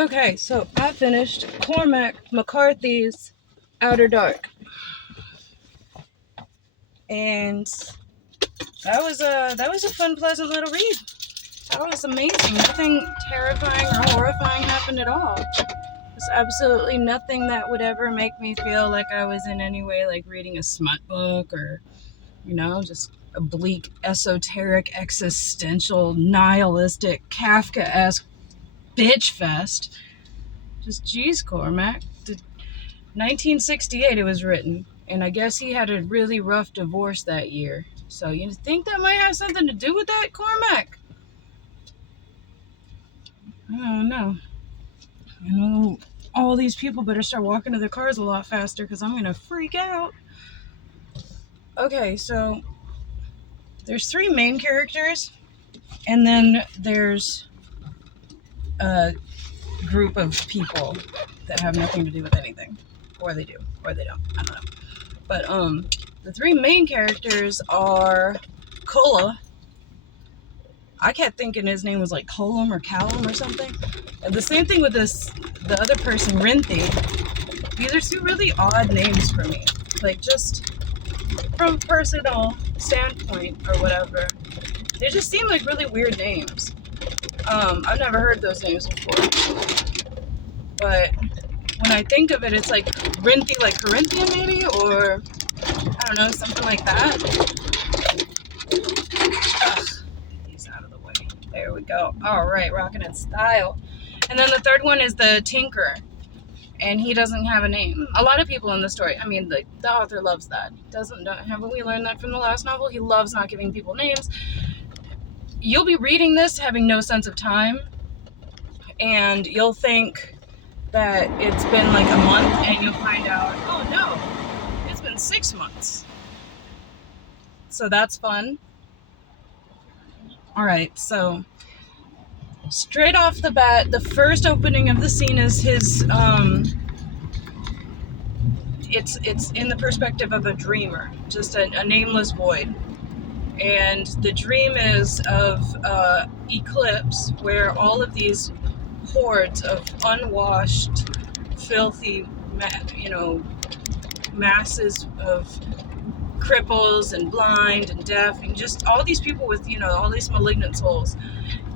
Okay, so I finished Cormac McCarthy's Outer Dark, and that was a fun, pleasant little read. That was amazing. Nothing terrifying or horrifying happened at all. There's absolutely nothing that would ever make me feel like I was in any way like reading a smut book or, just a bleak, esoteric, existential, nihilistic, Kafka-esque bitch fest. Just geez, Cormac. 1968 it was written, and I guess he had a really rough divorce that year. So you think that might have something to do with that, Cormac? I don't know. All these people better start walking to their cars a lot faster because I'm gonna freak out. Okay, so there's three main characters, and then there's a group of people that have nothing to do with anything. Or they do, or they don't. I don't know. But the three main characters are Kola. I kept thinking his name was like Colum or Callum or something. And the same thing with the other person, Rinthi. These are two really odd names for me. Like, just from a personal standpoint or whatever. They just seem like really weird names. I've never heard those names before. But when I think of it, it's like Rinthi, like Corinthian maybe, or I don't know, something like that. Ugh, get these out of the way. There we go. All right, rocking in style. And then the third one is the Tinker, and he doesn't have a name. A lot of people in the story, I mean, the author loves that. Haven't we learned that from the last novel? He loves not giving people names. You'll be reading this having no sense of time, and you'll think that it's been like a month, and you'll find out, oh no, it's been 6 months. So that's fun. All right, so straight off the bat, the first opening of the scene is his, it's in the perspective of a dreamer, just a nameless void. And the dream is of eclipse, where all of these hordes of unwashed, filthy, masses of cripples and blind and deaf, and just all these people with, all these malignant souls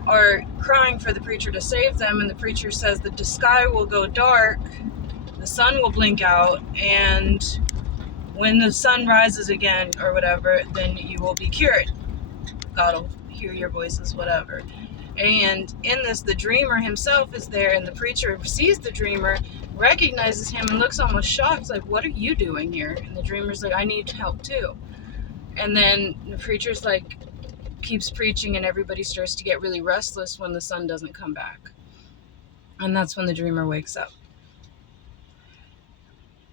are crying for the preacher to save them. And the preacher says that the sky will go dark, the sun will blink out, and when the sun rises again or whatever, then you will be cured. God will hear your voices, whatever. And in this, the dreamer himself is there, and the preacher sees the dreamer, recognizes him, and looks almost shocked, like, what are you doing here? And the dreamer's like, I need help too. And then the preacher's like, keeps preaching, and everybody starts to get really restless when the sun doesn't come back. And that's when the dreamer wakes up.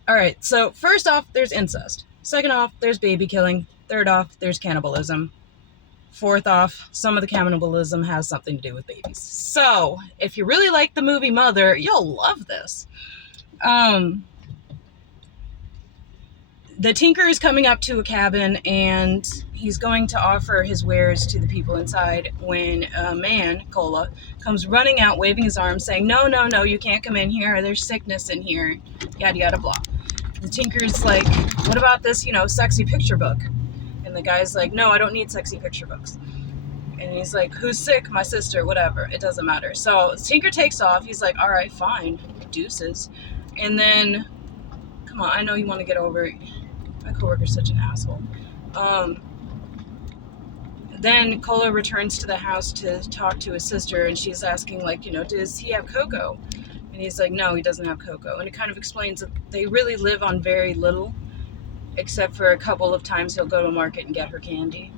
All right, so first off, there's incest. Second off, there's baby killing. Third off, there's cannibalism. Fourth off, some of the cannibalism has something to do with babies. So, if you really like the movie Mother, you'll love this. The Tinker is coming up to a cabin, and he's going to offer his wares to the people inside when a man, Kola, comes running out, waving his arms, saying, no, you can't come in here. There's sickness in here, yada, yada, blah. The Tinker's like, what about this, sexy picture book? And the guy's like, no, I don't need sexy picture books. And he's like, who's sick? My sister, whatever. It doesn't matter. So Tinker takes off. He's like, all right, fine. Deuces. And then, come on, I know you want to get over it. My coworker's such an asshole. Then Kola returns to the house to talk to his sister, and she's asking, like, does he have cocoa? And he's like, no, he doesn't have cocoa. And it kind of explains that they really live on very little, except for a couple of times he'll go to a market and get her candy.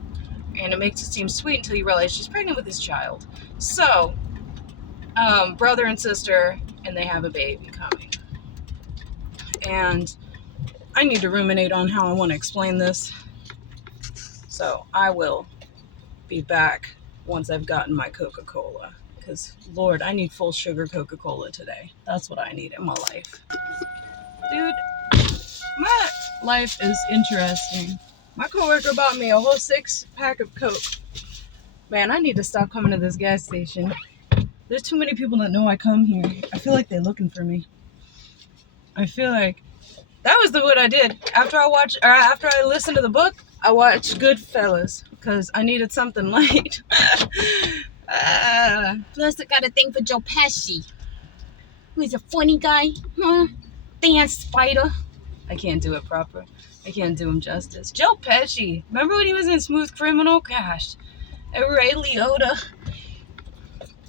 And it makes it seem sweet until you realize she's pregnant with his child. So, brother and sister, and they have a baby coming. And I need to ruminate on how I want to explain this. So I will be back once I've gotten my Coca-Cola. Because, Lord, I need full sugar Coca-Cola today. That's what I need in my life. Dude, my life is interesting. My coworker bought me a whole 6-pack of Coke. Man, I need to stop coming to this gas station. There's too many people that know I come here. I feel like they're looking for me. I feel like that was what I did after I listened to the book. I watched Goodfellas because I needed something light. Plus, I got a thing for Joe Pesci. Who's a funny guy, huh? Dance Spider. I can't do it proper. I can't do him justice. Joe Pesci. Remember when he was in Smooth Criminal? Gosh. And Ray Liotta.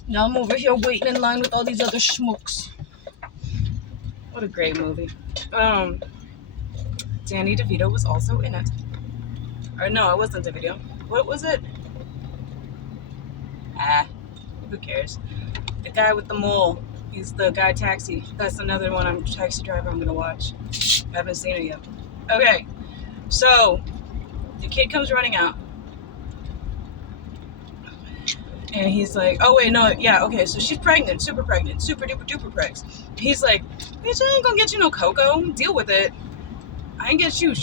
Now I'm over here waiting in line with all these other schmucks. What a great movie. Danny DeVito was also in it. Or no, it wasn't DeVito. What was it? Who cares? The guy with the mole. He's the guy Taxi. That's another one. I'm Taxi Driver I'm gonna watch. I haven't seen it yet. Okay, so the kid comes running out. And he's like, oh wait, no, yeah, okay, so she's pregnant, super duper duper pregs. He's like, bitch, I ain't gonna get you no cocoa, deal with it. I ain't get you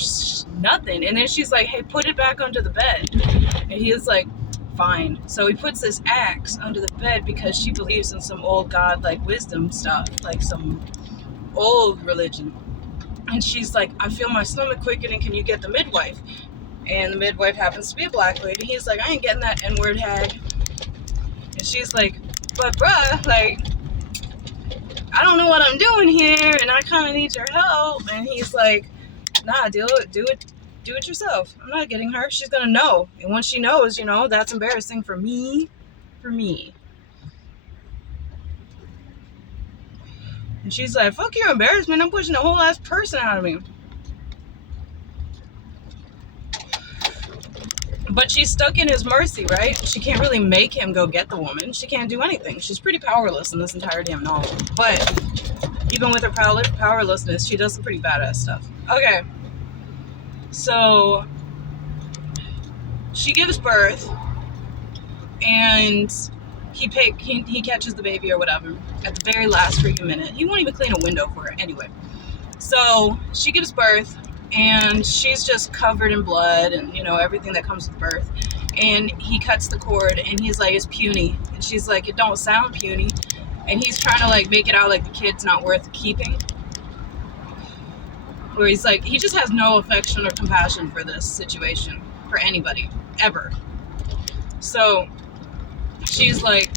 nothing. And then she's like, hey, put it back under the bed. And he's like, fine. So he puts this axe under the bed because she believes in some old god like wisdom stuff, like some old religion. And she's like, I feel my stomach quickening, can you get the midwife? And the midwife happens to be a black lady. He's like, I ain't getting that N-word hag. And she's like, but bruh, like, I don't know what I'm doing here, and I kind of need your help. And he's like, nah, do it yourself. I'm not getting her. She's gonna know. And once she knows, you know, that's embarrassing for me. And she's like, fuck your embarrassment. I'm pushing a whole ass person out of me. But she's stuck in his mercy, right? She can't really make him go get the woman. She can't do anything. She's pretty powerless in this entire damn novel. But even with her powerlessness, she does some pretty badass stuff. Okay. So she gives birth, and he catches the baby or whatever at the very last freaking minute. He won't even clean a window for her anyway. So she gives birth, and she's just covered in blood and, you know, everything that comes with birth. And he cuts the cord, and he's like, it's puny. And she's like, it don't sound puny. And he's trying to, like, make it out like the kid's not worth keeping. Where he's like, he just has no affection or compassion for this situation, for anybody, ever. So she's like,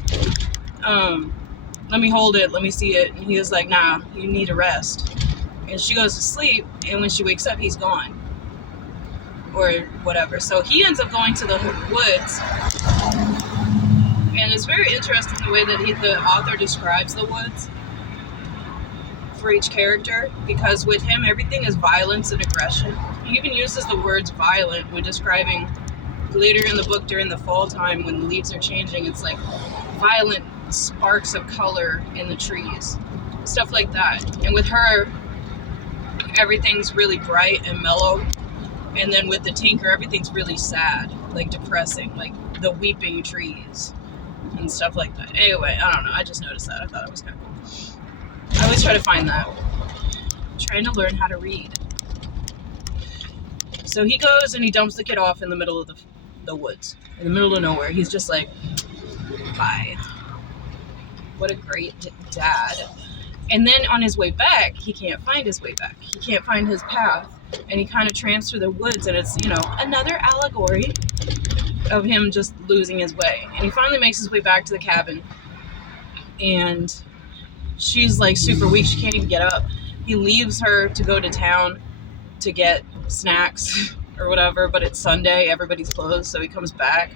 let me hold it, let me see it. And he was like, nah, you need a rest. And she goes to sleep, and when she wakes up, he's gone. Or whatever. So he ends up going to the woods. And it's very interesting the way that the author describes the woods for each character. Because with him, everything is violence and aggression. He even uses the words violent when describing later in the book during the fall time when the leaves are changing. It's like violent sparks of color in the trees. Stuff like that. And with her, everything's really bright and mellow, and then with the Tinker, everything's really sad, like depressing, like the weeping trees and stuff like that. Anyway, I don't know, I just noticed that. I thought it was kind of cool. I always try to find that. I'm trying to learn how to read. So he goes and he dumps the kid off in the middle of the woods, in the middle of nowhere. He's just like, bye. What a great dad. And then on his way back, he can't find his way back. He can't find his path. And he kind of tramps through the woods, and it's, you know, another allegory of him just losing his way. And he finally makes his way back to the cabin. And she's like super weak. She can't even get up. He leaves her to go to town to get snacks or whatever, but it's Sunday. Everybody's closed, so he comes back.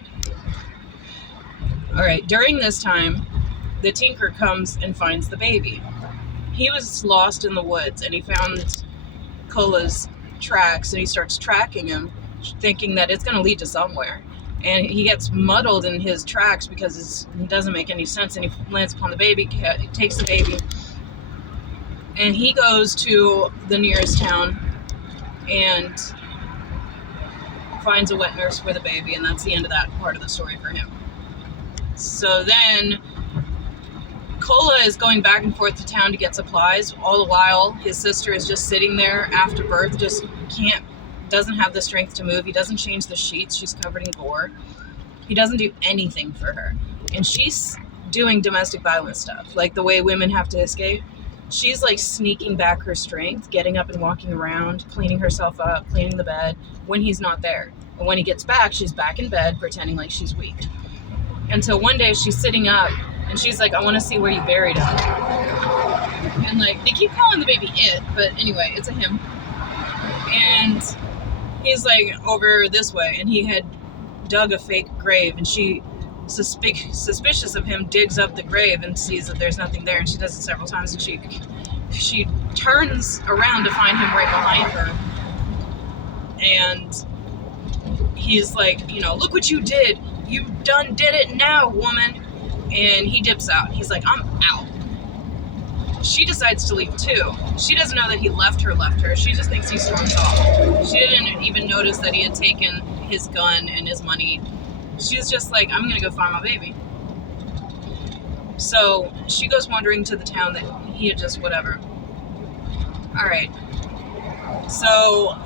All right, during this time, the Tinker comes and finds the baby. He was lost in the woods, and he found Cola's tracks, and he starts tracking him, thinking that it's going to lead to somewhere. And he gets muddled in his tracks because it doesn't make any sense, and he lands upon the baby, takes the baby, and he goes to the nearest town and finds a wet nurse for the baby, and that's the end of that part of the story for him. So then Cola is going back and forth to town to get supplies. All the while, his sister is just sitting there after birth, just doesn't have the strength to move. He doesn't change the sheets. She's covered in gore. He doesn't do anything for her. And she doing domestic violence stuff, like the way women have to escape. She's like sneaking back her strength, getting up and walking around, cleaning herself up, cleaning the bed when he's not there. And when he gets back, she's back in bed pretending like she's weak. Until one day she's sitting up and she's like, I want to see where you buried him. And like, they keep calling the baby it, but anyway, it's a him. And he's like over this way, and he had dug a fake grave, and she, suspicious of him, digs up the grave and sees that there's nothing there, and she does it several times, and she turns around to find him right behind her, and he's like, you know, look what you did, you done did it now, woman. And he dips out. He's like, I'm out. She decides to leave too. She doesn't know that he left her. She just thinks he storms off. She didn't even notice that he had taken his gun and his money. She's just like, I'm gonna go find my baby. So she goes wandering to the town that he had just whatever. Alright. So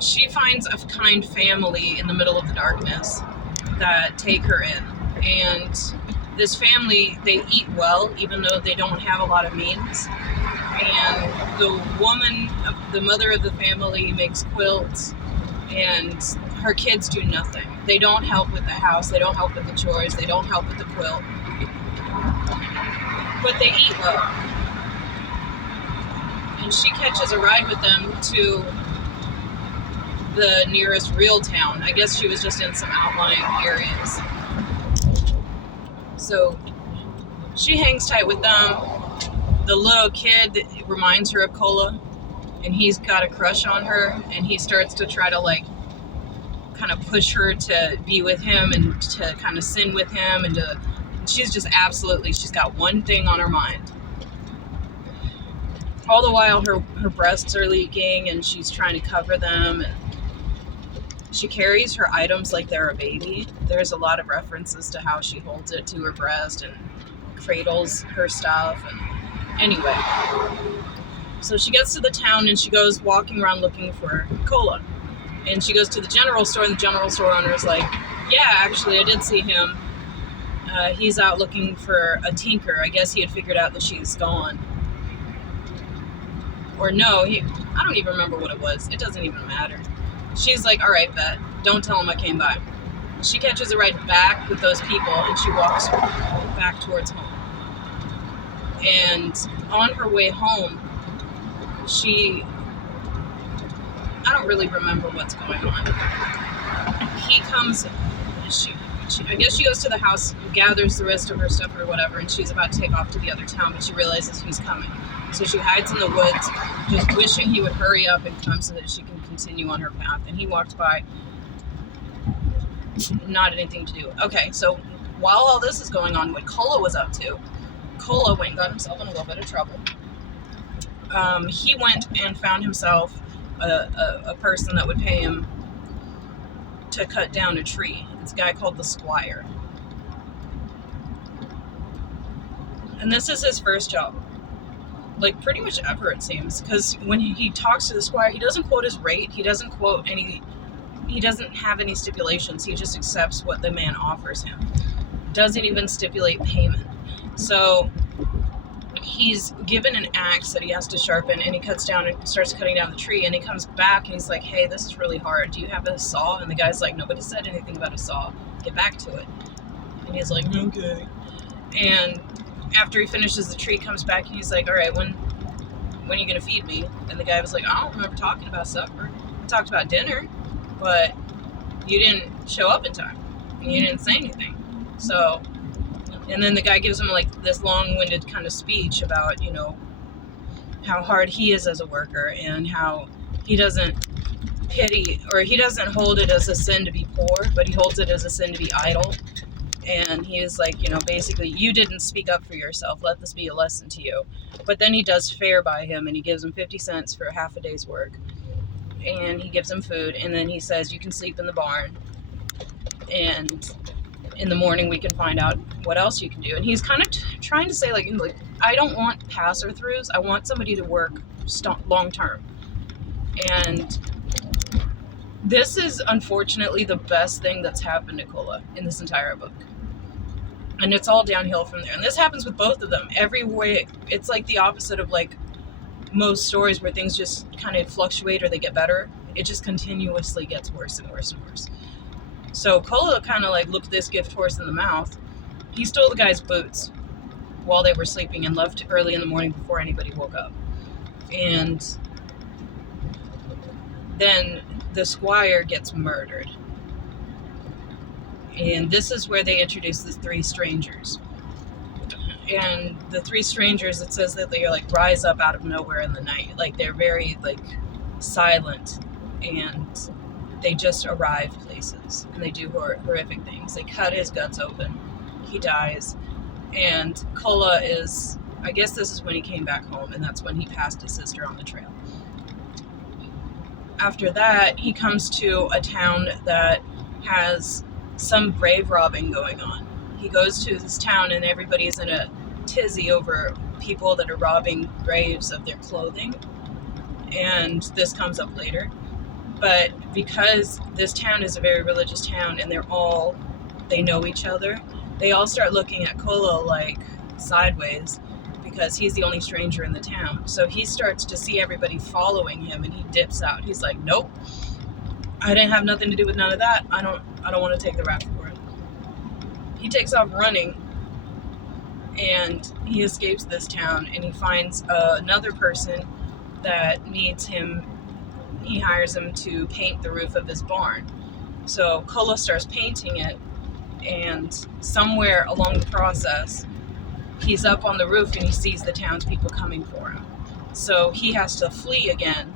she finds a kind family in the middle of the darkness that take her in. And this family, they eat well, even though they don't have a lot of means. And the woman, the mother of the family, makes quilts, and her kids do nothing. They don't help with the house, they don't help with the chores, they don't help with the quilt. But they eat well. And she catches a ride with them to the nearest real town. I guess she was just in some outlying areas. So she hangs tight with them. The little kid reminds her of Cola, and he's got a crush on her, and he starts to try to like kind of push her to be with him and to kind of sin with him, and she's just absolutely, she's got one thing on her mind. All the while her breasts are leaking, and she's trying to cover them, and she carries her items like they're a baby. There's a lot of references to how she holds it to her breast and cradles her stuff. And anyway, so she gets to the town and she goes walking around looking for Cola. And she goes to the general store, and the general store owner is like, yeah, actually, I did see him. He's out looking for a tinker. I guess he had figured out that she's gone. Or no, I don't even remember what it was. It doesn't even matter. She's like, all right, bet. Don't tell him I came by. She catches a ride back with those people, and she walks back towards home. And on her way home, I don't really remember what's going on. He comes, I guess she goes to the house, gathers the rest of her stuff or whatever, and she's about to take off to the other town, but she realizes he's coming. So she hides in the woods, just wishing he would hurry up and come so that she can continue on her path. And he walked by, not anything to do. Okay, so while all this is going on, what Cola was up to, Cola went and got himself in a little bit of trouble. He went and found himself a person that would pay him to cut down a tree. It's a guy called the Squire. And this is his first job. Like, pretty much ever, it seems. Because when he talks to the Squire, he doesn't quote his rate. He doesn't have any stipulations. He just accepts what the man offers him. Doesn't even stipulate payment. So he's given an axe that he has to sharpen, and he cuts down and starts cutting down the tree, and he comes back and he's like, hey, this is really hard. Do you have a saw? And the guy's like, nobody said anything about a saw. Get back to it. And he's like, okay. And after he finishes the tree, he comes back and he's like, all right, when are you going to feed me? And the guy was like, I don't remember talking about supper. We talked about dinner, but you didn't show up in time. And you didn't say anything. So, and then the guy gives him like this long-winded kind of speech about, you know, how hard he is as a worker and how he doesn't pity, or he doesn't hold it as a sin to be poor, but he holds it as a sin to be idle. And he is like, you know, basically, you didn't speak up for yourself. Let this be a lesson to you. But then he does fair by him, and he gives him 50 cents for half a day's work. And he gives him food, and then he says, you can sleep in the barn. And in the morning, we can find out what else you can do. And he's kind of trying to say, like, I don't want pass-or-throughs. I want somebody to work long-term. And this is, unfortunately, the best thing that's happened to Cola in this entire book. And it's all downhill from there. And this happens with both of them. Every way, it's like the opposite of like most stories where things just kind of fluctuate or they get better. It just continuously gets worse and worse and worse. So Kola kind of like looked this gift horse in the mouth. He stole the guy's boots while they were sleeping and left early in the morning before anybody woke up. And then the squire gets murdered. And this is where they introduce the three strangers. And the three strangers, it says that they like rise up out of nowhere in the night. Like they're very like silent, and they just arrive places and they do horrific things. They cut his guts open. He dies. And Kola is, I guess this is when he came back home, and that's when he passed his sister on the trail. After that, he comes to a town that has some grave robbing going on. He goes to this town and everybody's in a tizzy over people that are robbing graves of their clothing. And this comes up later. But because this town is a very religious town and they know each other, they all start looking at Kola like sideways because he's the only stranger in the town. So he starts to see everybody following him and he dips out. He's like, nope, I didn't have nothing to do with none of that. I don't want to take the rap for it. He takes off running and he escapes this town and he finds another person that needs him. He hires him to paint the roof of his barn. So Kola starts painting it, and somewhere along the process, he's up on the roof and he sees the townspeople coming for him. So he has to flee again,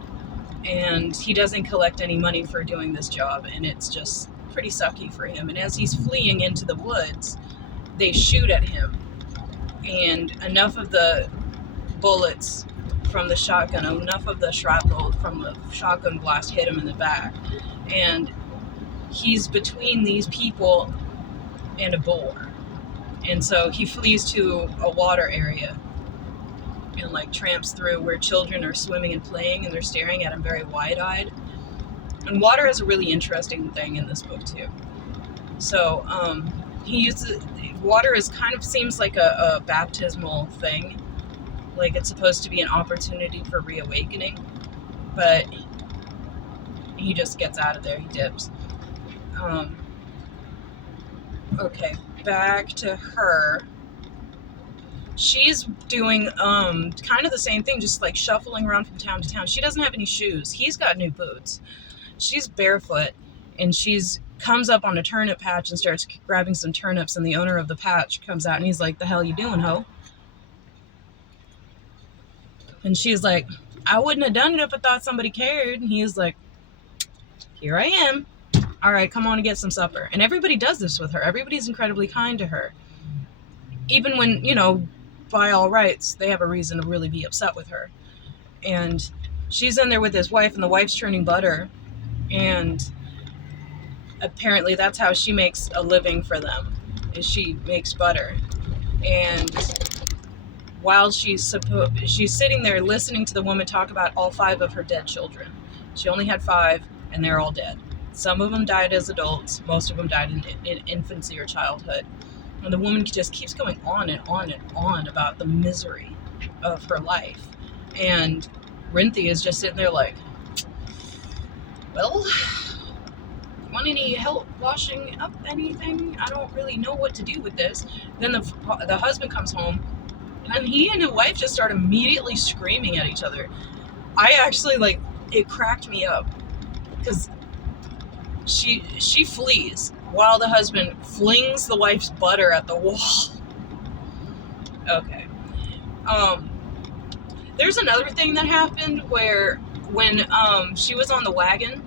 and he doesn't collect any money for doing this job, and it's just pretty sucky for him. And as he's fleeing into the woods, they shoot at him, and enough of the bullets from the shotgun, enough of the shrapnel from the shotgun blast hit him in the back, and he's between these people and a boar. And so he flees to a water area and like tramps through where children are swimming and playing and they're staring at him very wide-eyed. And water is a really interesting thing in this book too. So he uses water is kind of seems like a baptismal thing. Like it's supposed to be an opportunity for reawakening, but he just gets out of there. He dips. Okay, back to her. She's doing kind of the same thing, just like shuffling around from town to town. She doesn't have any shoes. He's got new boots. She's barefoot, and she's comes up on a turnip patch and starts grabbing some turnips, and the owner of the patch comes out and he's like, "The hell you doing, ho?" And she's like, "I wouldn't have done it if I thought somebody cared." And he's like, "Here I am. All right, come on and get some supper." And everybody does this with her. Everybody's incredibly kind to her. Even when, by all rights, they have a reason to really be upset with her. And she's in there with his wife, and the wife's churning butter. And apparently that's how she makes a living for them, is she makes butter. And while she's sitting there listening to the woman talk about all 5 of her dead children. She only had 5, and they're all dead. Some of them died as adults. Most of them died in infancy or childhood. And the woman just keeps going on and on and on about the misery of her life. And Rinthi is just sitting there like, "Well, want any help washing up anything? I don't really know what to do with this." Then the husband comes home, and he and his wife just start immediately screaming at each other. I actually, it cracked me up, because she flees while the husband flings the wife's butter at the wall. Okay. There's another thing that happened where when she was on the wagon,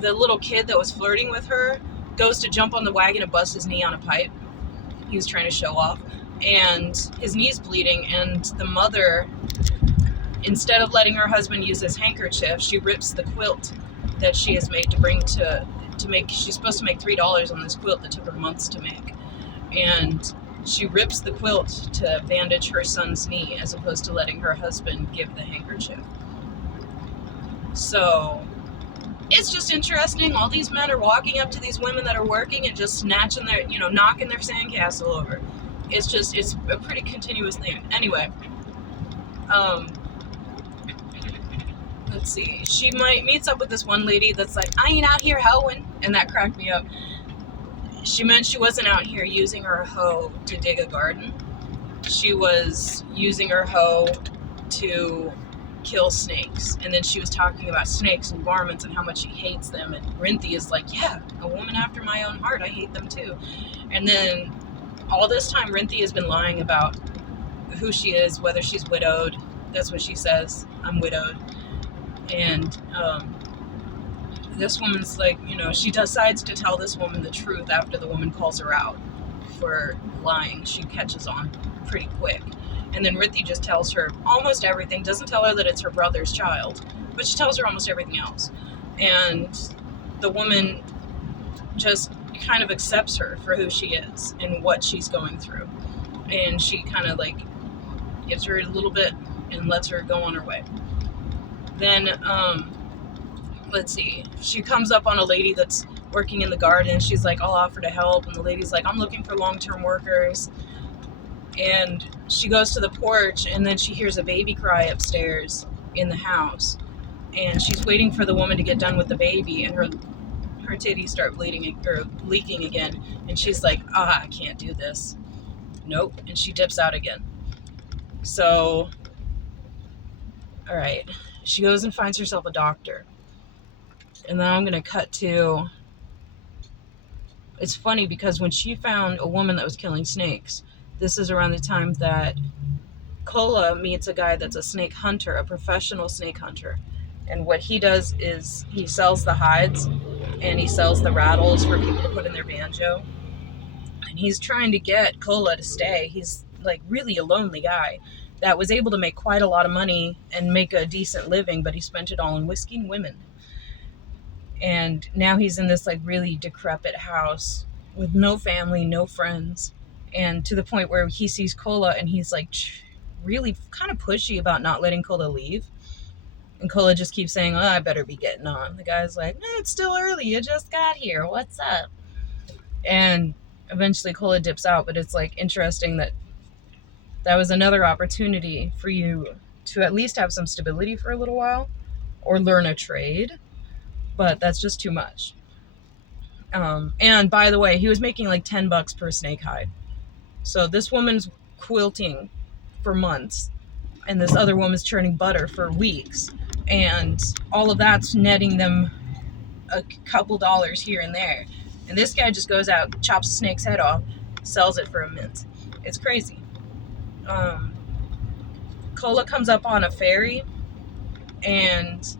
the little kid that was flirting with her goes to jump on the wagon and busts his knee on a pipe. He was trying to show off, and his knee's bleeding, and the mother, instead of letting her husband use his handkerchief, she rips the quilt that she has made to bring to make. She's supposed to make $3 on this quilt that took her months to make, and she rips the quilt to bandage her son's knee as opposed to letting her husband give the handkerchief. So it's just interesting. All these men are walking up to these women that are working and just snatching their, knocking their sandcastle over. it's a pretty continuous thing. Anyway, let's see. She meets up with this one lady that's like, I ain't out here hoeing, and that cracked me up. She meant she wasn't out here using her hoe to dig a garden. She was using her hoe to kill snakes. And then she was talking about snakes and varmints and how much she hates them. And Rinthi is like, yeah, a woman after my own heart. I hate them too. And then all this time, Rinthi has been lying about who she is, whether she's widowed. That's what she says. I'm widowed. And this woman's like, she decides to tell this woman the truth after the woman calls her out for lying. She catches on pretty quick. And then Rinthi just tells her almost everything. Doesn't tell her that it's her brother's child, but she tells her almost everything else. And the woman just kind of accepts her for who she is and what she's going through. And she kind of like gives her a little bit and lets her go on her way. Then, let's see, she comes up on a lady that's working in the garden. She's like, I'll offer to help. And the lady's like, I'm looking for long-term workers. And she goes to the porch, and then she hears a baby cry upstairs in the house. And she's waiting for the woman to get done with the baby, and her titties start bleeding or leaking again. And she's like, I can't do this. Nope. And she dips out again. So, all right. She goes and finds herself a doctor. And then I'm going to cut to... It's funny because when she found a woman that was killing snakes, this is around the time that Kola meets a guy that's a snake hunter, a professional snake hunter. And what he does is he sells the hides and he sells the rattles for people to put in their banjo. And he's trying to get Kola to stay. He's like really a lonely guy that was able to make quite a lot of money and make a decent living, but he spent it all on whiskey and women. And now he's in this like really decrepit house with no family, no friends. And to the point where he sees Kola and he's like really kind of pushy about not letting Kola leave. And Kola just keeps saying, I better be getting on. The guy's like, it's still early. You just got here. What's up? And eventually Kola dips out. But it's like interesting that was another opportunity for you to at least have some stability for a little while or learn a trade. But that's just too much. And by the way, he was making like $10 per snake hide. So this woman's quilting for months, and this other woman's churning butter for weeks, and all of that's netting them a couple dollars here and there. And this guy just goes out, chops a snake's head off, sells it for a mint. It's crazy. Kola comes up on a ferry, and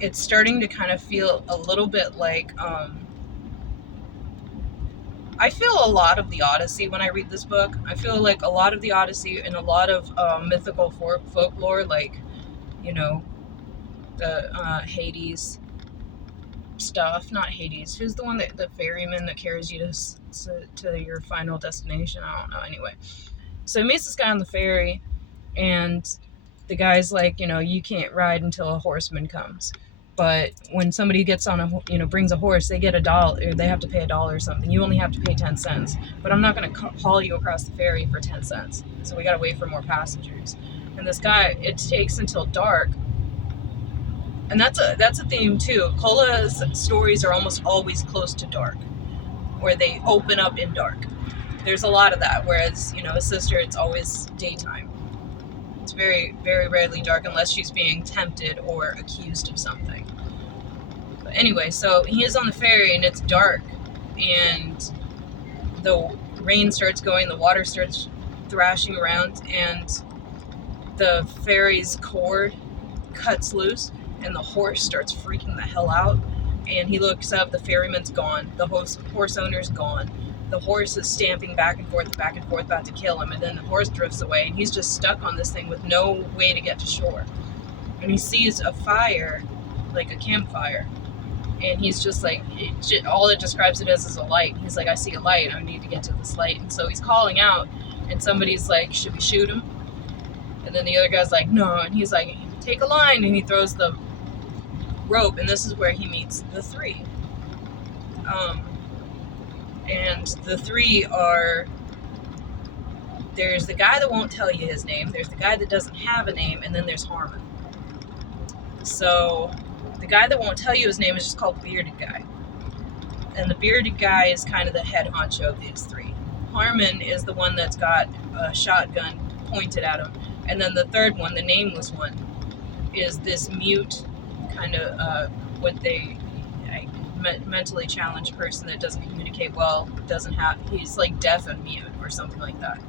it's starting to kind of feel a little bit like... I feel a lot of the Odyssey when I read this book. I feel like a lot of the Odyssey and a lot of mythical folklore, like, the Hades stuff. Not Hades. Who's the one the ferryman that carries you to your final destination? I don't know. Anyway. So he meets this guy on the ferry, and the guy's like, you can't ride until a horseman comes. But when somebody gets on brings a horse, they get $1. They have to pay $1 or something. You only have to pay 10 cents. But I'm not going to haul you across the ferry for 10 cents. So we got to wait for more passengers. And this guy, it takes until dark. And that's a theme too. Kola's stories are almost always close to dark, where they open up in dark. There's a lot of that. Whereas, his sister, it's always daytime. It's very, very rarely dark unless she's being tempted or accused of something. But anyway, so he is on the ferry and it's dark and the rain starts going, the water starts thrashing around, and the ferry's cord cuts loose and the horse starts freaking the hell out. And he looks up, the ferryman's gone, the horse owner's gone. The horse is stamping back and forth, about to kill him. And then the horse drifts away, and he's just stuck on this thing with no way to get to shore. And he sees a fire, like a campfire. And he's just like, all it describes it as is a light. He's like, I see a light. I need to get to this light. And so he's calling out, and somebody's like, should we shoot him? And then the other guy's like, no. And he's like, take a line. And he throws the rope, and this is where he meets the three. And the three are there's the guy that won't tell you his name, there's the guy that doesn't have a name, and then there's Harmon. So the guy that won't tell you his name is just called the bearded guy. And the bearded guy is kind of the head honcho of these three. Harmon is the one that's got a shotgun pointed at him. And then the third one, the nameless one, is this mute kind of mentally challenged person that doesn't communicate well, he's like deaf and mute or something like that.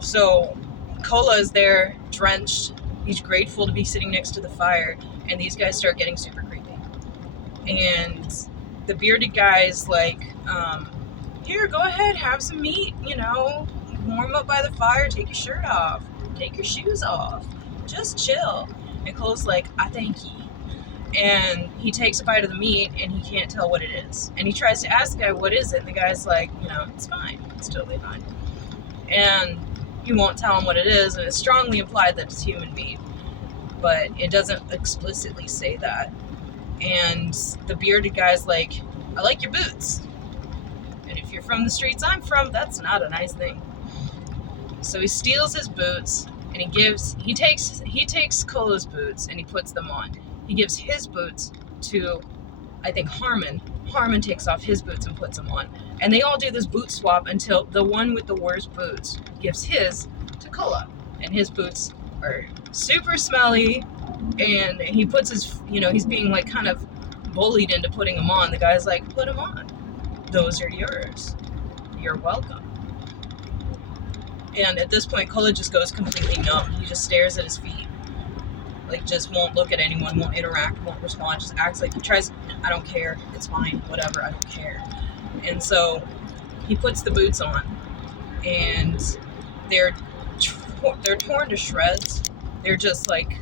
So Cola is there, drenched. He's grateful to be sitting next to the fire, and these guys start getting super creepy. And the bearded guy's like, here, go ahead, have some meat, warm up by the fire, take your shirt off, take your shoes off, just chill. And Cola's like, I thank you. And he takes a bite of the meat, and he can't tell what it is. And he tries to ask the guy, what is it? And the guy's like, it's fine, it's totally fine. And he won't tell him what it is, and it's strongly implied that it's human meat, but it doesn't explicitly say that. And the bearded guy's like, I like your boots. And if you're from the streets I'm from, that's not a nice thing. So he steals his boots, and he takes Cola's boots, and he puts them on. He gives his boots to, I think, Harmon. Harmon takes off his boots and puts them on. And they all do this boot swap until the one with the worst boots gives his to Cola. And his boots are super smelly, and he puts his, he's being like kind of bullied into putting them on. The guy's like, put them on. Those are yours. You're welcome. And at this point, Cola just goes completely numb. He just stares at his feet. Like, just won't look at anyone, won't interact, won't respond, just acts like he tries, I don't care, it's fine, whatever, I don't care. And so he puts the boots on, and they're torn to shreds. They're just like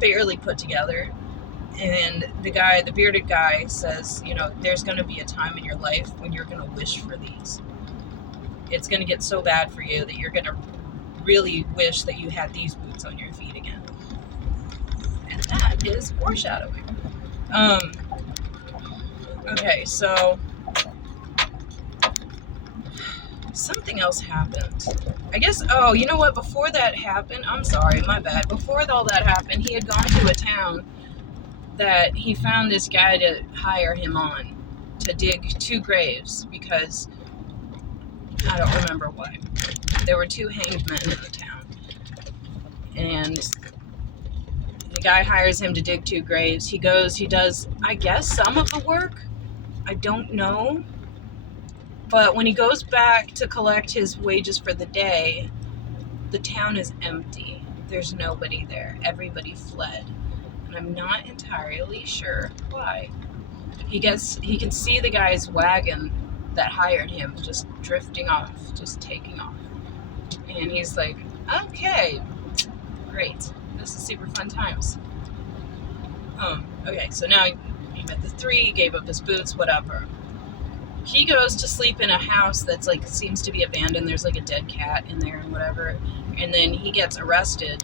barely put together. And the bearded guy says, there's going to be a time in your life when you're going to wish for these. It's going to get so bad for you that you're going to really wish that you had these boots on your feet again. And that is foreshadowing. Okay, so something else happened. I guess, you know what? Before that happened, I'm sorry, my bad. Before all that happened, he had gone to a town that he found this guy to hire him on to dig 2 graves because I don't remember why. There were 2 hanged men in the town. And the guy hires him to dig 2 graves. He goes, he does, I guess, some of the work. I don't know. But when he goes back to collect his wages for the day, the town is empty. There's nobody there. Everybody fled. And I'm not entirely sure why. He can see the guy's wagon that hired him just drifting off, just taking off. And he's like, okay, great. This is super fun times. Okay, so now he met the 3, gave up his boots, whatever. He goes to sleep in a house that's like seems to be abandoned. There's like a dead cat in there and whatever. And then he gets arrested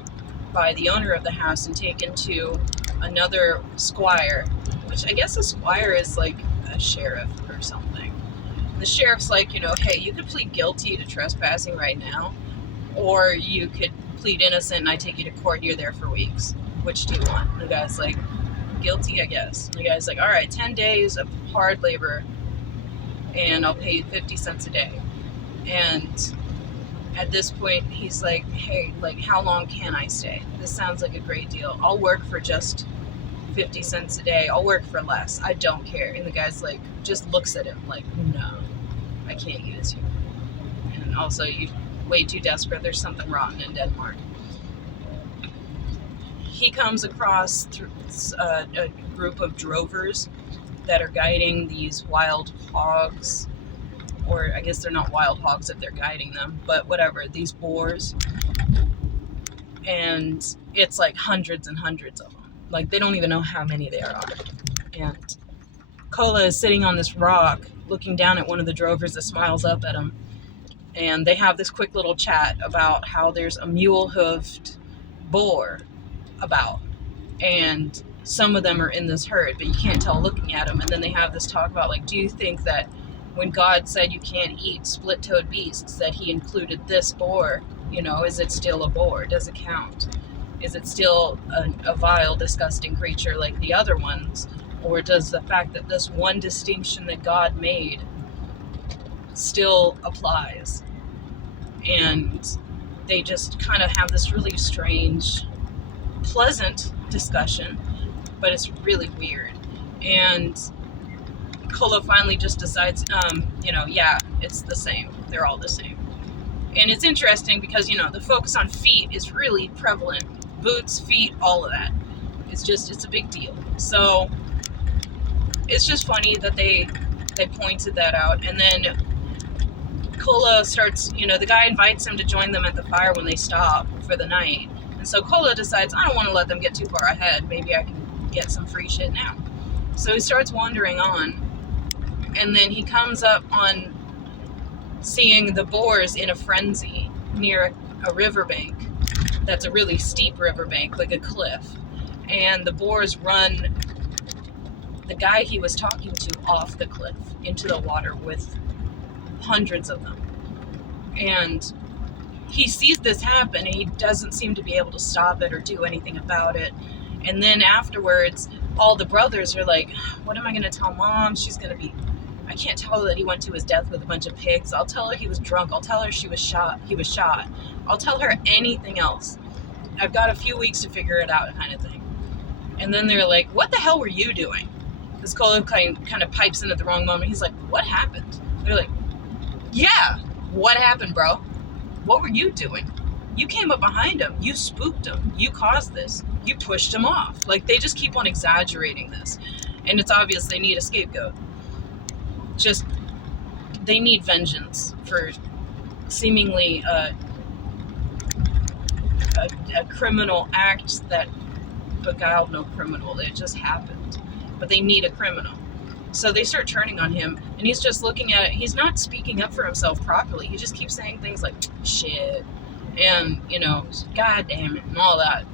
by the owner of the house and taken to another squire, which I guess a squire is like a sheriff or something. The sheriff's like, hey, you could plead guilty to trespassing right now, or you could plead innocent and I take you to court and you're there for weeks. Which do you want? And the guy's like, guilty, I guess. And the guy's like, all right, 10 days of hard labor and I'll pay you 50 cents a day. And at this point, he's like, hey, like, how long can I stay? This sounds like a great deal. I'll work for just 50 cents a day. I'll work for less. I don't care. And the guy's like, just looks at him like, no, I can't use you. And also, you're way too desperate. There's something rotten in Denmark. He comes across a group of drovers that are guiding these wild hogs, or I guess they're not wild hogs if they're guiding them, but whatever, these boars. And it's like hundreds and hundreds of them. Like, they don't even know how many there are. And Cola is sitting on this rock looking down at one of the drovers that smiles up at him. And they have this quick little chat about how there's a mule-hoofed boar about. And some of them are in this herd, but you can't tell looking at them. And then they have this talk about, like, do you think that when God said you can't eat split-toed beasts, that he included this boar. You know, is it still a boar? Does it count? Is it still a vile, disgusting creature like the other ones? Or does the fact that this one distinction that God made still applies? And they just kind of have this really strange, pleasant discussion, but it's really weird. And Kolo finally just decides, yeah, it's the same. They're all the same. And it's interesting because, the focus on feet is really prevalent. Boots, feet, all of that. It's a big deal. So it's just funny that they pointed that out. And then Kolo starts, the guy invites him to join them at the fire when they stop for the night. And so Kolo decides, I don't want to let them get too far ahead. Maybe I can get some free shit now. So he starts wandering on. And then he comes up on seeing the boars in a frenzy near a riverbank. That's a really steep riverbank, like a cliff. And the boars run the guy he was talking to off the cliff into the water with hundreds of them. And he sees this happen and he doesn't seem to be able to stop it or do anything about it. And then afterwards, all the brothers are like, what am I going to tell Mom? I can't tell her that he went to his death with a bunch of pigs. I'll tell her he was drunk. I'll tell her he was shot. I'll tell her anything else. I've got a few weeks to figure it out, kind of thing. And then they're like, what the hell were you doing? Because Kolo kind of pipes in at the wrong moment. He's like, what happened? They're like, yeah, what happened, bro? What were you doing? You came up behind him. You spooked him. You caused this. You pushed him off. Like, they just keep on exaggerating this. And it's obvious they need a scapegoat. They need vengeance for seemingly a criminal act that beguiled no criminal. It just happened. But they need a criminal. So they start turning on him, and he's just looking at it. He's not speaking up for himself properly. He just keeps saying things like, shit, and, God damn it, and all that.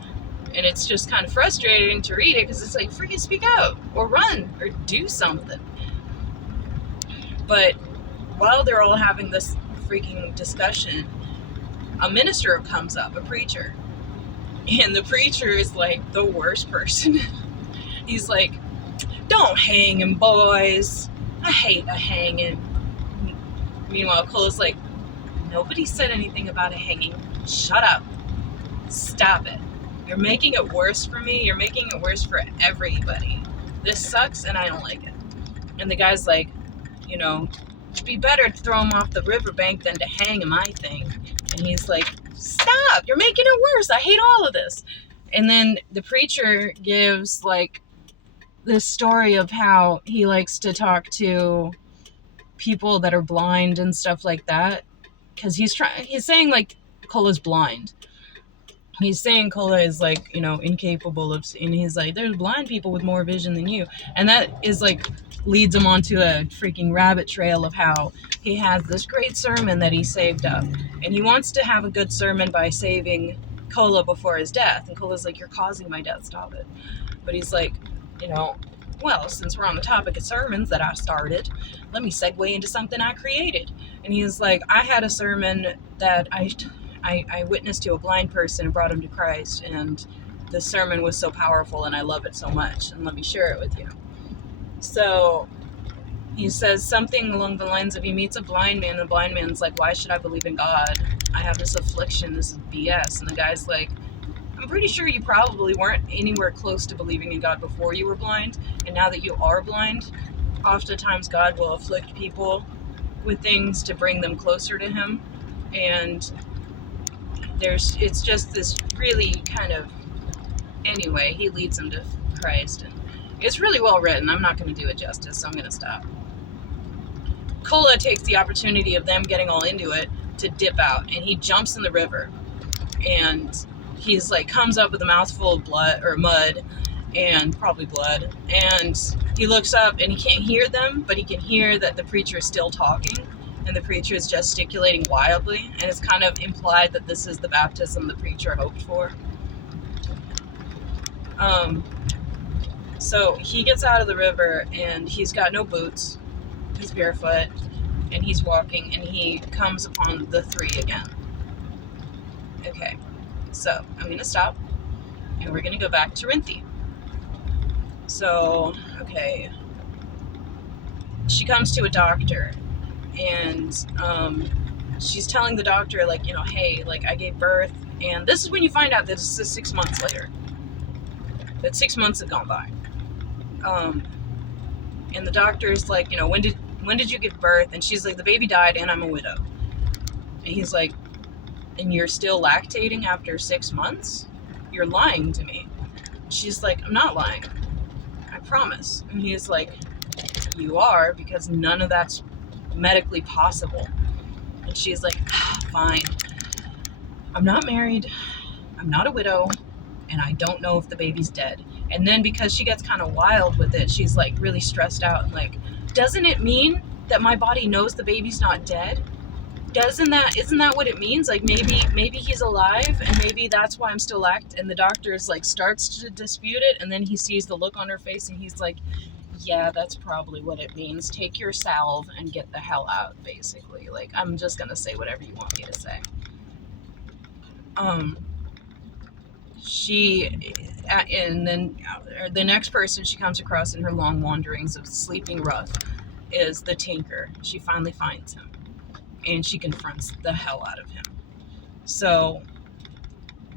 And it's just kind of frustrating to read it, because it's like, freaking speak out, or run, or do something. But while they're all having this freaking discussion, a minister comes up, a preacher. And the preacher is like the worst person. He's like, don't hang him, boys. I hate a hanging. Meanwhile, Kolo's like, nobody said anything about a hanging. Shut up. Stop it. You're making it worse for me. You're making it worse for everybody. This sucks and I don't like it. And the guy's like, it'd be better to throw him off the riverbank than to hang him, I think. And he's like, stop, you're making it worse. I hate all of this. And then the preacher gives, this story of how he likes to talk to people that are blind and stuff like that. Because he's saying, Kolo's blind. He's saying Kola is, incapable of seeing. He's like, there's blind people with more vision than you. And that is, leads him onto a freaking rabbit trail of how he has this great sermon that he saved up. And he wants to have a good sermon by saving Kola before his death. And Kola's like, you're causing my death, stop it. But he's like, well, since we're on the topic of sermons that I started, let me segue into something I created. And he's like, I had a sermon that I witnessed to a blind person and brought him to Christ. And the sermon was so powerful and I love it so much. And let me share it with you. So he says something along the lines of, he meets a blind man, and the blind man's like, why should I believe in God? I have this affliction, this is BS. And the guy's like, I'm pretty sure you probably weren't anywhere close to believing in God before you were blind, and now that you are blind, oftentimes God will afflict people with things to bring them closer to him. And it's just this really kind of, anyway, he leads them to Christ, and it's really well written. I'm not going to do it justice, so I'm going to stop. Kola takes the opportunity of them getting all into it to dip out, and he jumps in the river. And he's comes up with a mouthful of blood, or mud, and probably blood. And he looks up, and he can't hear them, but he can hear that the preacher is still talking, and the preacher is gesticulating wildly. And it's kind of implied that this is the baptism the preacher hoped for. So he gets out of the river, and he's got no boots. He's barefoot. and he's walking, and he comes upon the three again. Okay, so I'm going to stop, and we're going to go back to Rinthi. So, okay, she comes to a doctor, and she's telling the doctor, like, you know, hey, like, I gave birth, and this is when you find out that this is 6 months later, that 6 months have gone by. And the doctor's like, you know, when did you give birth? And she's like, the baby died and I'm a widow. And he's like, and you're still lactating after 6 months? You're lying to me. She's like, I'm not lying, I promise. And he's like, you are, because none of that's medically possible. And she's like, fine, I'm not married, I'm not a widow, and I don't know if the baby's dead. And then because she gets kind of wild with it, she's like really stressed out and like, doesn't it mean that my body knows the baby's not dead? Isn't that what it means? Like, maybe he's alive, and maybe that's why I'm still and the doctor's like starts to dispute it, and then he sees the look on her face, and he's like, yeah, that's probably what it means. Take your salve and get the hell out, basically. Like, I'm just gonna say whatever you want me to say. And then the next person she comes across in her long wanderings of sleeping rough is the tinker. She finally finds him, and she confronts the hell out of him. So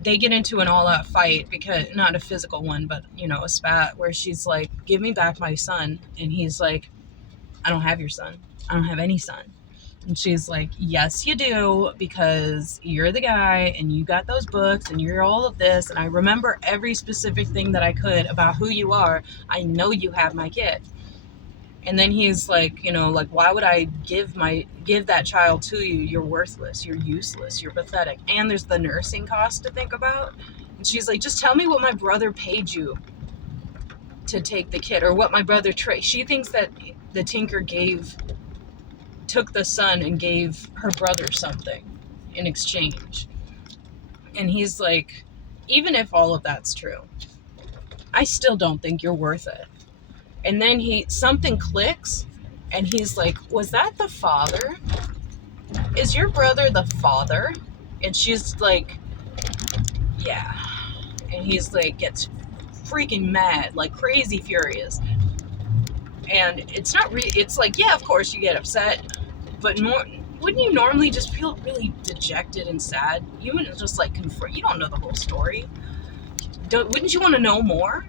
they get into an all-out fight, because not a physical one, but, you know, a spat, where she's like, give me back my son. And he's like, I don't have your son, I don't have any son. And she's like, yes you do, because you're the guy, and you got those books, and you're all of this, and I remember every specific thing that I could about who you are. I know you have my kid. And then he's like, you know, like, why would I give that child to you? You're worthless, you're useless, you're pathetic, and there's the nursing cost to think about. And she's like, just tell me what my brother paid you to take the kid, or what my brother she thinks that the tinker took the son and gave her brother something in exchange. And he's like, even if all of that's true, I still don't think you're worth it. And then something clicks, and he's like, was that the father? Is your brother the father? And she's like, yeah. And he's like, gets freaking mad, like crazy furious. And it's not really, it's like, yeah, of course you get upset, but wouldn't you normally just feel really dejected and sad? You wouldn't just like confront, you don't know the whole story. Wouldn't you want to know more?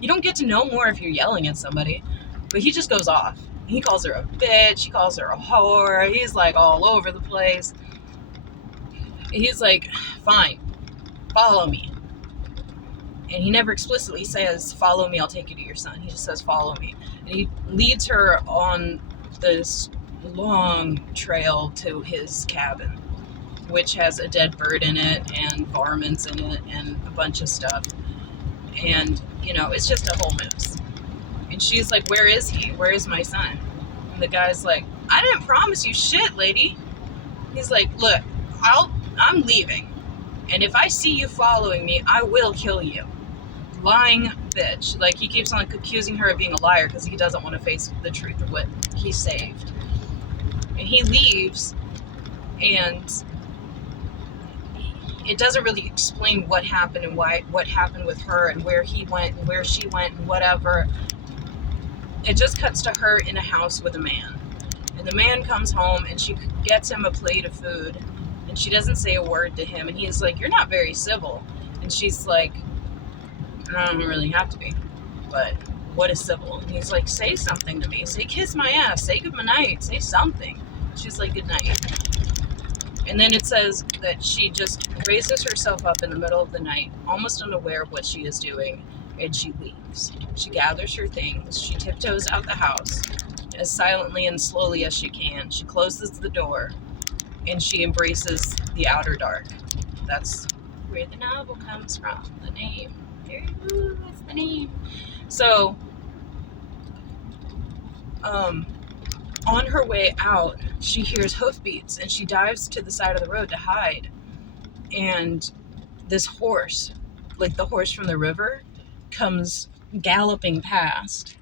You don't get to know more if you're yelling at somebody. But he just goes off. He calls her a bitch, he calls her a whore, he's like all over the place. He's like, fine, follow me. And he never explicitly says, follow me, I'll take you to your son. He just says, follow me. And he leads her on this long trail to his cabin, which has a dead bird in it, and varmints in it, and a bunch of stuff. And, you know, it's just a whole mess. And she's like, where is he? Where is my son? And the guy's like, I didn't promise you shit, lady. He's like, look, I'm leaving. And if I see you following me, I will kill you. Lying bitch. Like, he keeps on accusing her of being a liar because he doesn't want to face the truth of what he saved. And he leaves, and it doesn't really explain what happened and what happened with her and where he went and where she went and whatever. It just cuts to her in a house with a man. And the man comes home, and she gets him a plate of food, and she doesn't say a word to him. And he's like, you're not very civil. And she's like, I don't really have to be, but what is civil? And he's like, say something to me. Say kiss my ass. Say good night. Say something. She's like, good night. And then it says that she just raises herself up in the middle of the night, almost unaware of what she is doing, and she leaves. She gathers her things. She tiptoes out the house as silently and slowly as she can. She closes the door, and she embraces the outer dark. That's where the novel comes from, the name. That's the name. So, on her way out, she hears hoofbeats, and she dives to the side of the road to hide. And this horse, like the horse from the river, comes galloping past.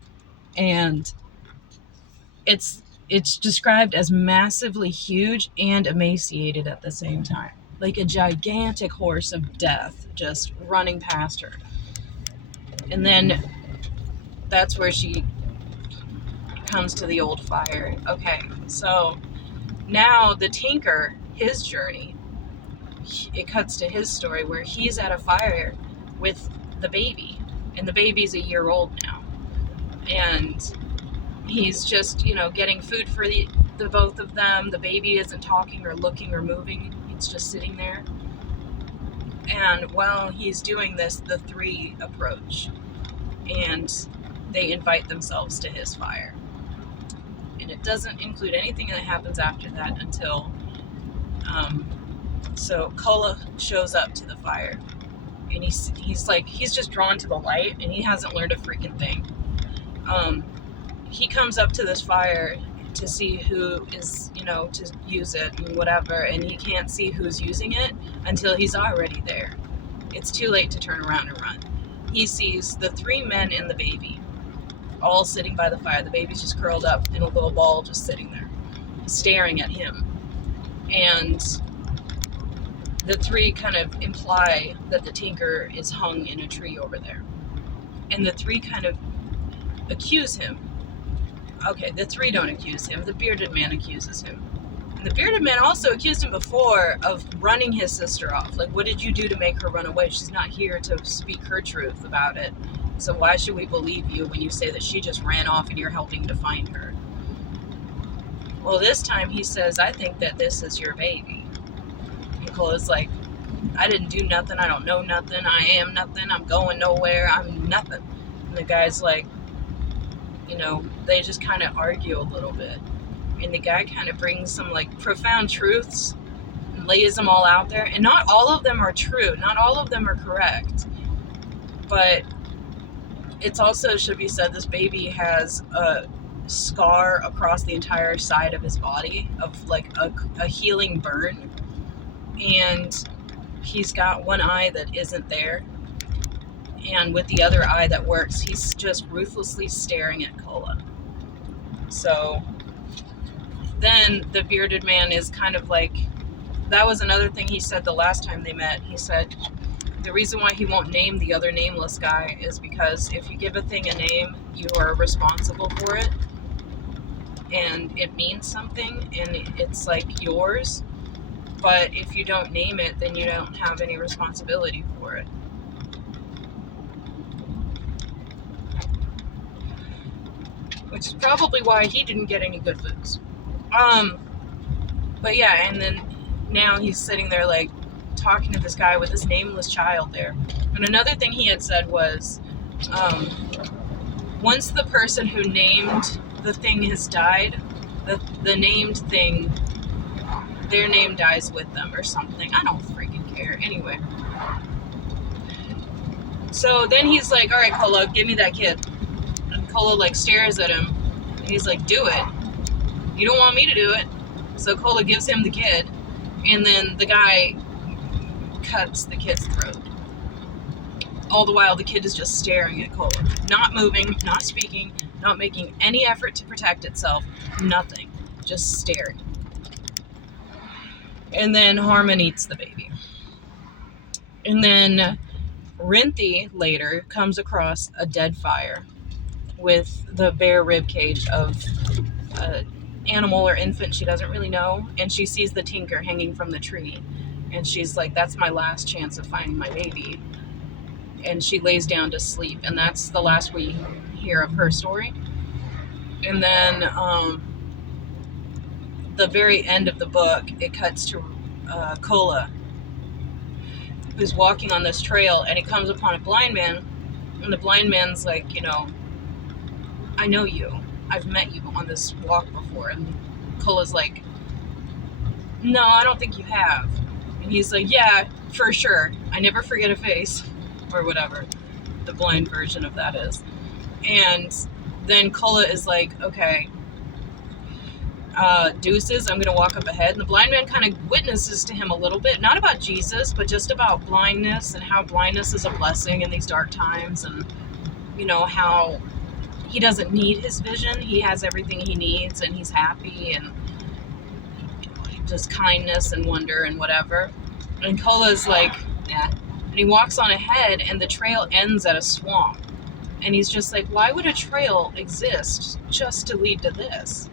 And it's described as massively huge and emaciated at the same time. Like a gigantic horse of death just running past her. And then that's where she comes to the old fire. Okay, so now the Tinker, his journey, it cuts to his story where he's at a fire with the baby. And the baby's a year old now. And he's just, getting food for the both of them. The baby isn't talking or looking or moving. It's just sitting there. And while he's doing this, the three approach. And they invite themselves to his fire. And it doesn't include anything that happens after that until... So Kola shows up to the fire. And he's just drawn to the light. And he hasn't learned a freaking thing. He comes up to this fire to see who is, to use it and whatever, and he can't see who's using it until he's already there. It's too late to turn around and run. He sees the three men and the baby all sitting by the fire. The baby's just curled up in a little ball just sitting there, staring at him. And the three kind of imply that the Tinker is hung in a tree over there. And the three kind of accuse him. Okay, the three don't accuse him. The bearded man accuses him. And the bearded man also accused him before of running his sister off. Like, what did you do to make her run away? She's not here to speak her truth about it. So why should we believe you when you say that she just ran off and you're helping to find her? Well, this time he says, I think that this is your baby. And Cola's like, I didn't do nothing. I don't know nothing. I am nothing. I'm going nowhere. I'm nothing. And the guy's like, they just kind of argue a little bit. And the guy kind of brings some profound truths and lays them all out there. And not all of them are true. Not all of them are correct. But it's also, should be said, this baby has a scar across the entire side of his body of a healing burn. And he's got one eye that isn't there. And with the other eye that works, he's just ruthlessly staring at Kola. So then the bearded man is kind of that was another thing he said the last time they met. He said the reason why he won't name the other nameless guy is because if you give a thing a name, you are responsible for it. And it means something, and it's yours. But if you don't name it, then you don't have any responsibility for it. Which is probably why he didn't get any good booze. But yeah, and then now he's sitting there talking to this guy with this nameless child there. And another thing he had said was, once the person who named the thing has died, the named thing, their name dies with them or something. I don't freaking care. Anyway. So then he's like, all right, Kola, give me that kid. And Kola stares at him. And he's like, do it. You don't want me to do it. So Kola gives him the kid. And then the guy cuts the kid's throat. All the while, the kid is just staring at Kola. Not moving, not speaking, not making any effort to protect itself. Nothing. Just staring. And then Harmon eats the baby. And then Rinthi later comes across a dead fire with the bare rib cage of an animal or infant she doesn't really know. And she sees the Tinker hanging from the tree. And she's like, that's my last chance of finding my baby. And she lays down to sleep. And that's the last we hear of her story. And then the very end of the book, it cuts to Kola, who's walking on this trail, and he comes upon a blind man. And the blind man's like, I know you. I've met you on this walk before. And Kola's like, no, I don't think you have. And he's like, yeah, for sure. I never forget a face. Or whatever the blind version of that is. And then Kola is like, okay, deuces, I'm going to walk up ahead. And the blind man kind of witnesses to him a little bit, not about Jesus, but just about blindness and how blindness is a blessing in these dark times. And, how he doesn't need his vision. He has everything he needs, and he's happy, and just kindness and wonder and whatever. And Cola's like, yeah. And he walks on ahead, and the trail ends at a swamp. And he's just like, why would a trail exist just to lead to this?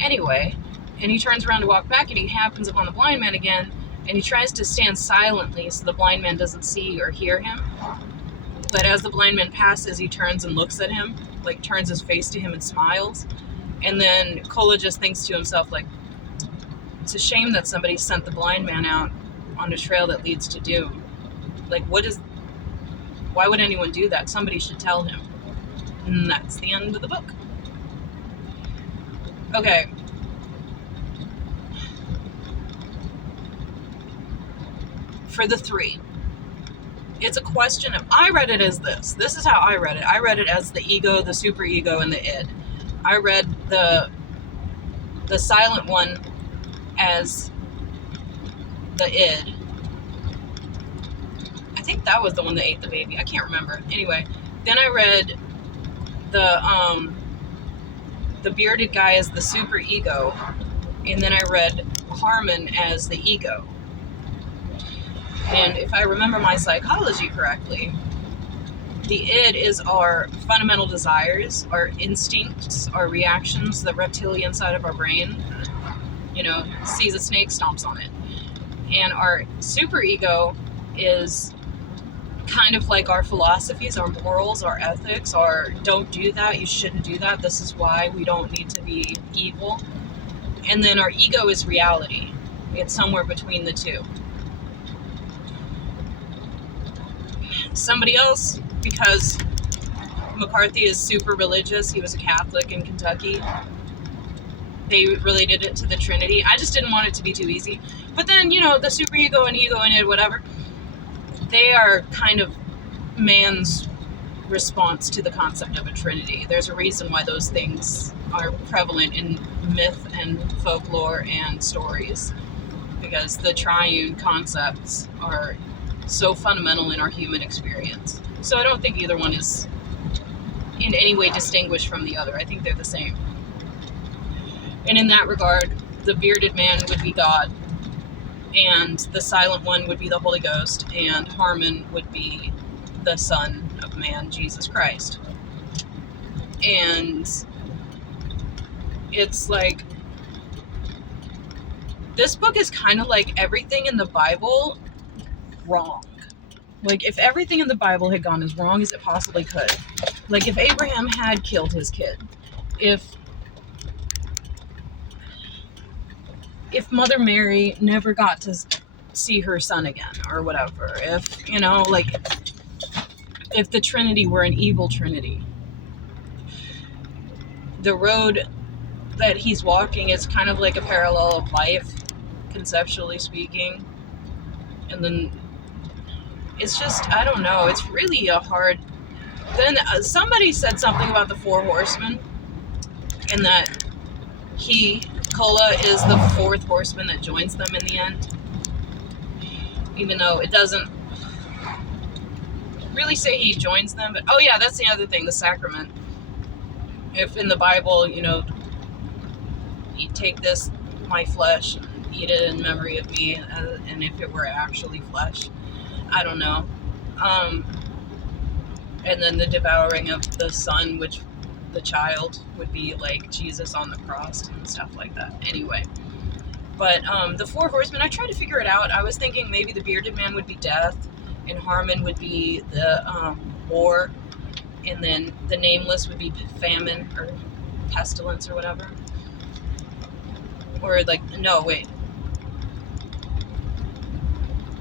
Anyway, and he turns around to walk back, and he happens upon the blind man again, and he tries to stand silently so the blind man doesn't see or hear him. But as the blind man passes, he turns and looks at him, like turns his face to him and smiles. And then Cola just thinks to himself, like, it's a shame that somebody sent the blind man out on a trail that leads to doom. Like, why would anyone do that? Somebody should tell him. And that's the end of the book. Okay. For the 3, it's a question of, I read it as this. This is how I read it. I read it as the ego, the superego, and the id. I read the silent one as the id. I think that was the one that ate the baby. I can't remember. Anyway, then I read the bearded guy as the superego, and then I read Harmon as the ego. And if I remember my psychology correctly, the id is our fundamental desires, our instincts, our reactions, the reptilian side of our brain. Sees a snake, stomps on it. And our superego is kind of like our philosophies, our morals, our ethics, our don't do that, you shouldn't do that, this is why we don't need to be evil. And then our ego is reality. It's somewhere between the two. Somebody else, because McCarthy is super religious, he was a Catholic in Kentucky, they related it to the Trinity. I just didn't want it to be too easy. But then, the superego and ego and id, whatever, they are kind of man's response to the concept of a Trinity. There's a reason why those things are prevalent in myth and folklore and stories, because the triune concepts are so fundamental in our human experience. So I don't think either one is in any way distinguished from the other. I think they're the same. And in that regard, the bearded man would be God, and the silent one would be the Holy Ghost, and Harmon would be the Son of Man, Jesus Christ. And it's like, this book is kind of like everything in the Bible wrong. Like, if everything in the Bible had gone as wrong as it possibly could. Like, if Abraham had killed his kid. If Mother Mary never got to see her son again, or whatever. If, if the Trinity were an evil Trinity. The road that he's walking is kind of like a parallel of life, conceptually speaking. And then it's just, I don't know, it's really a hard... Then somebody said something about the 4 horsemen, and that Cola is the 4th horseman that joins them in the end. Even though it doesn't really say he joins them, but oh yeah, that's the other thing, the sacrament. If in the Bible, you take this, my flesh, and eat it in memory of me, and if it were actually flesh, I don't know. And then the devouring of the son, which the child would be like Jesus on the cross and stuff like that. Anyway, but the 4 horsemen, I tried to figure it out. I was thinking maybe the bearded man would be death, and Harmon would be the war, and then the nameless would be famine or pestilence or whatever. Or no, wait.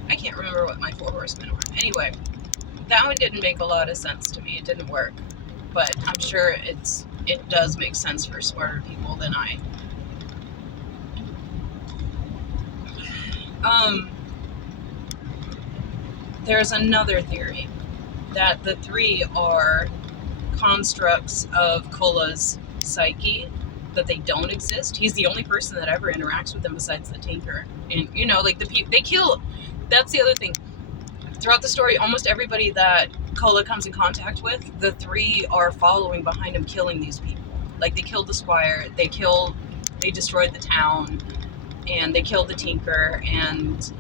I can't remember what my 4 horsemen were. Anyway, that one didn't make a lot of sense to me. It didn't work. But I'm sure it does make sense for smarter people than I. There's another theory that the 3 are constructs of Cola's psyche, that they don't exist. He's the only person that ever interacts with them besides the Tinker. And, the people, they kill, that's the other thing. Throughout the story, almost everybody that Kola comes in contact with, the three are following behind him, killing these people. Like, they killed the squire, they destroyed the town, and they killed the tinker, and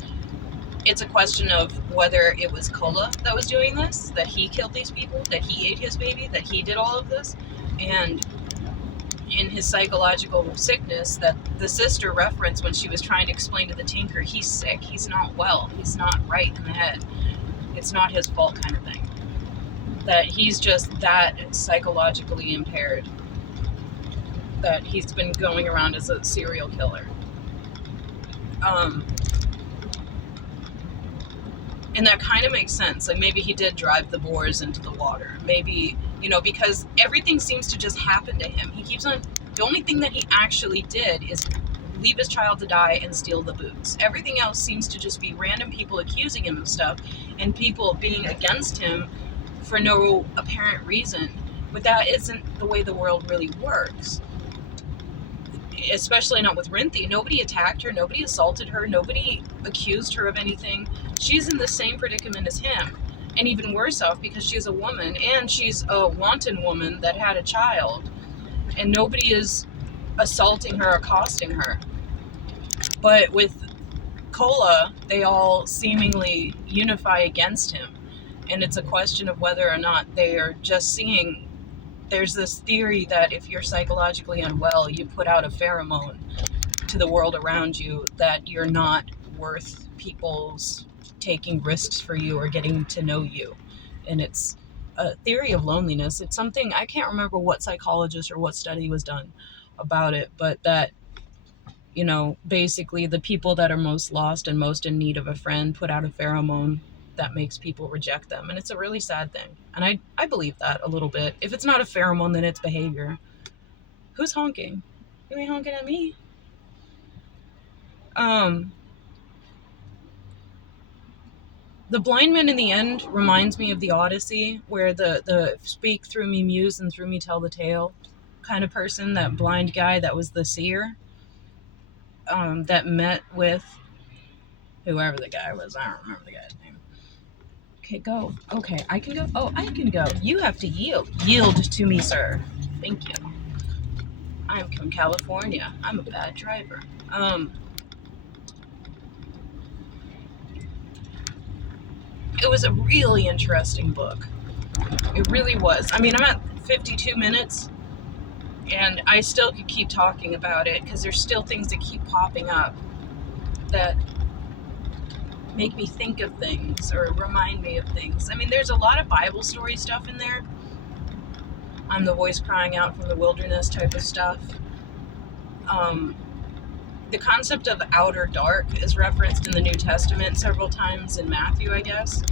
it's a question of whether it was Kola that was doing this, that he killed these people, that he ate his baby, that he did all of this, and in his psychological sickness that the sister referenced when she was trying to explain to the tinker, he's sick, he's not well, he's not right in the head, it's not his fault kind of thing. That he's just that psychologically impaired, that he's been going around as a serial killer. And that kind of makes sense. Like, maybe he did drive the boars into the water. Maybe, because everything seems to just happen to him. He keeps on, the only thing that he actually did is leave his child to die and steal the boots. Everything else seems to just be random people accusing him of stuff and people being against him for no apparent reason. But that isn't the way the world really works. Especially not with Rinthi. Nobody attacked her, nobody assaulted her, nobody accused her of anything. She's in the same predicament as him, and even worse off because she's a woman, and she's a wanton woman that had a child, and nobody is assaulting her or accosting her. But with Kola, they all seemingly unify against him, and it's a question of whether or not they are just seeing. There's this theory that if you're psychologically unwell, you put out a pheromone to the world around you that you're not worth people's taking risks for you or getting to know you. And it's a theory of loneliness. It's something, I can't remember what psychologist or what study was done about it, but that, basically the people that are most lost and most in need of a friend put out a pheromone that makes people reject them. And it's a really sad thing. And I believe that a little bit. If it's not a pheromone, then it's behavior. Who's honking? You ain't honking at me. The blind man in the end reminds me of the Odyssey, where the speak through me muse and through me tell the tale kind of person, that blind guy that was the seer, that met with whoever the guy was. I don't remember the guy's name. Okay, go. Okay, I can go. Oh, I can go. You have to yield. Yield to me, sir. Thank you. I'm from California. I'm a bad driver. It was a really interesting book. It really was. I mean, I'm at 52 minutes, and I still could keep talking about it because there's still things that keep popping up that make me think of things or remind me of things. I mean, there's a lot of Bible story stuff in there. I'm the voice crying out from the wilderness type of stuff. The concept of outer dark is referenced in the New Testament several times in Matthew, I guess,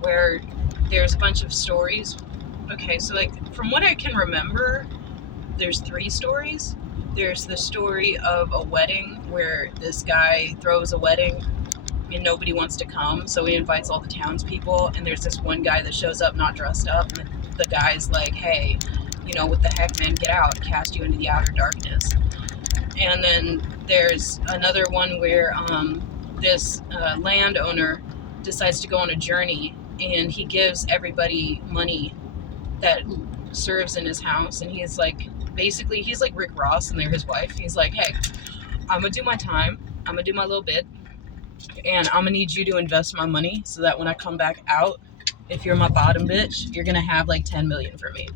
where there's a bunch of stories. Okay, so from what I can remember, there's 3 stories. There's the story of a wedding where this guy throws a wedding and nobody wants to come, so he invites all the townspeople, and there's this one guy that shows up not dressed up, and the guy's like, hey, what the heck, man, get out, cast you into the outer darkness. And then there's another one where this landowner decides to go on a journey, and he gives everybody money that serves in his house, and he's like, basically, he's like Rick Ross, and they're his wife. He's like, hey, I'm gonna do my time, I'm gonna do my little bit, and I'm gonna need you to invest my money so that when I come back out, if you're my bottom bitch, you're gonna have like 10 million for me,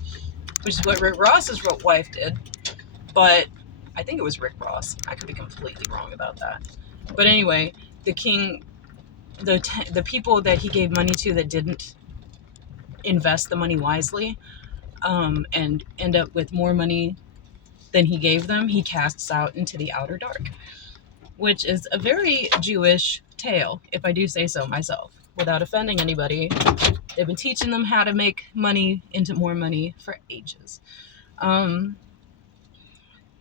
which is what Rick Ross's wife did. But I think it was Rick Ross. I could be completely wrong about that. But anyway, the king, the people that he gave money to that didn't invest the money wisely, and end up with more money than he gave them, he casts out into the outer dark, which is a very Jewish tale, if I do say so myself, without offending anybody. They've been teaching them how to make money into more money for ages.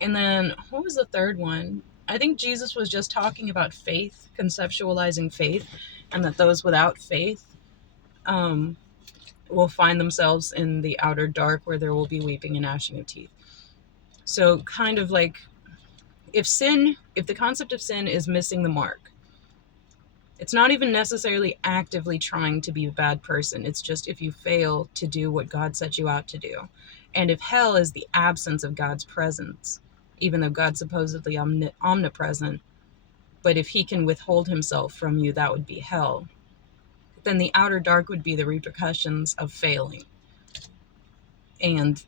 And then, what was the third one? I think Jesus was just talking about faith, conceptualizing faith, and that those without faith will find themselves in the outer dark where there will be weeping and gnashing of teeth. So kind of like, if the concept of sin is missing the mark, It's not even necessarily actively trying to be a bad person. It's just if you fail to do what God set you out to do. And if hell is the absence of God's presence, even though God's supposedly omnipresent, but if he can withhold himself from you, that would be hell. Then the outer dark would be the repercussions of failing. And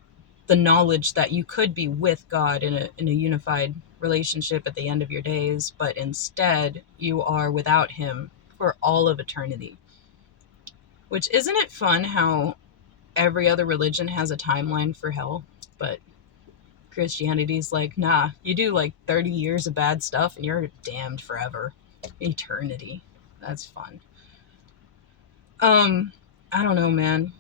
the knowledge that you could be with God in a unified relationship at the end of your days, but instead you are without him for all of eternity. Which, isn't it fun how every other religion has a timeline for hell, but Christianity's like, nah, you do like 30 years of bad stuff and you're damned forever. Eternity. That's fun. I don't know, man.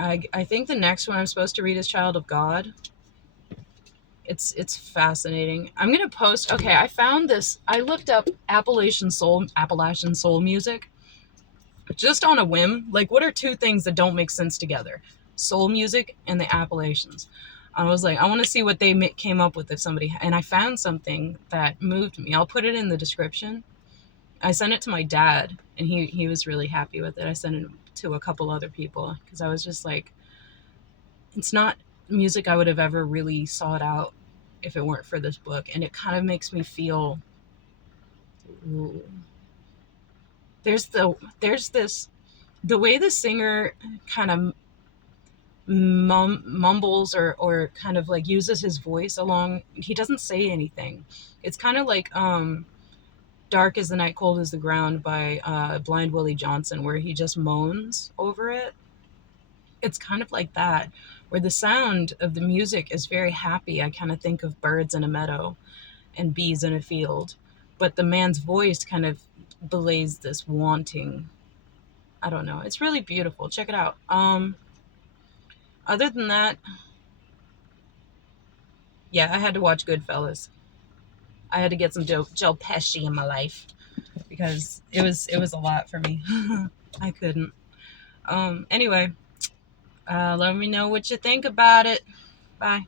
I think the next one I'm supposed to read is Child of God. It's fascinating. I'm gonna post. Okay, I found this. I looked up Appalachian soul music, just on a whim. Like, what are two things that don't make sense together? Soul music and the Appalachians. I was like, I want to see what they came up with if somebody. And I found something that moved me. I'll put it in the description. I sent it to my dad, and he was really happy with it. I sent it to a couple other people because I was just like, it's not music I would have ever really sought out if it weren't for this book. And it kind of makes me feel, ooh. There's this, the way the singer kind of mumbles or kind of like uses his voice along, he doesn't say anything. It's kind of like Dark as the Night, Cold as the Ground by Blind Willie Johnson, where he just moans over it. It's kind of like that, where the sound of the music is very happy. I kind of think of birds in a meadow and bees in a field, but the man's voice kind of belays this wanting. I don't know. It's really beautiful. Check it out. Other than that, yeah, I had to watch Goodfellas. I had to get some Joe Pesci in my life because it was a lot for me. I couldn't. Anyway, let me know what you think about it. Bye.